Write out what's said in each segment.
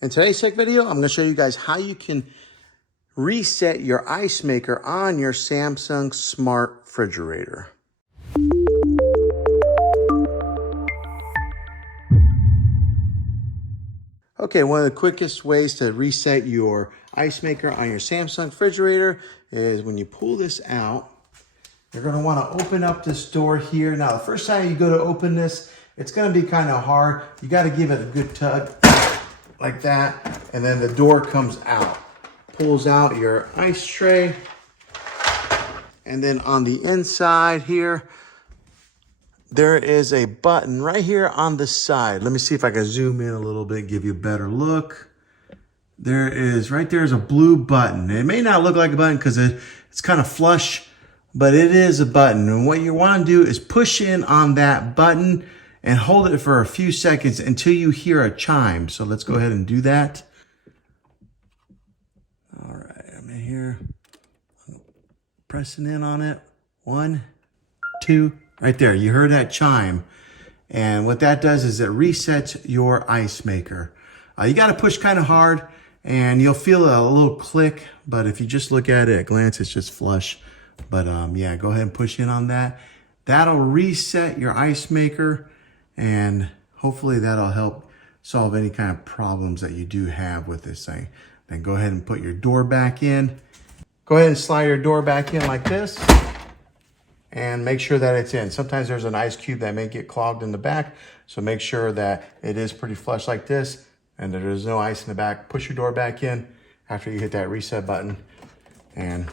In today's tech video, I'm going to show you guys how you can reset your ice maker on your Samsung smart refrigerator. Okay, one of the quickest ways to reset your ice maker on your Samsung refrigerator is when you pull this out, you're going to want to open up this door here. Now, the first time you go to open this, it's going to be kind of hard. You got to give it a good tug like that, and then the door comes out. Pulls out your ice tray, and then on the inside here, there is a button right here on the side. Let me see if I can zoom in a little bit, give you a better look. There is, right there is a blue button. It may not look like a button because it's kind of flush, but it is a button. And what you want to do is push in on that button and hold it for a few seconds until you hear a chime. So let's go ahead and do that. All right, I'm in here, pressing in on it. 1, 2, right there. You heard that chime. And what that does is it resets your ice maker. You got to push kind of hard and you'll feel a little click, but if you just look at it at a glance, it's just flush. But yeah, go ahead and push in on that. That'll reset your ice maker, and hopefully that'll help solve any kind of problems that you do have with this thing. Then go ahead and put your door back in. Go ahead and slide your door back in like this and make sure that it's in. Sometimes there's an ice cube that may get clogged in the back, so make sure that it is pretty flush like this and that there's no ice in the back. Push your door back in after you hit that reset button and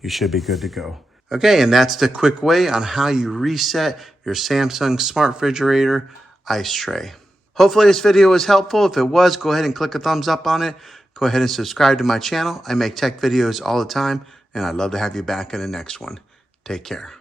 you should be good to go. Okay, and that's the quick way on how you reset your Samsung smart refrigerator ice tray. Hopefully this video was helpful. If it was, go ahead and click a thumbs up on it. Go ahead and subscribe to my channel. I make tech videos all the time, and I'd love to have you back in the next one. Take care.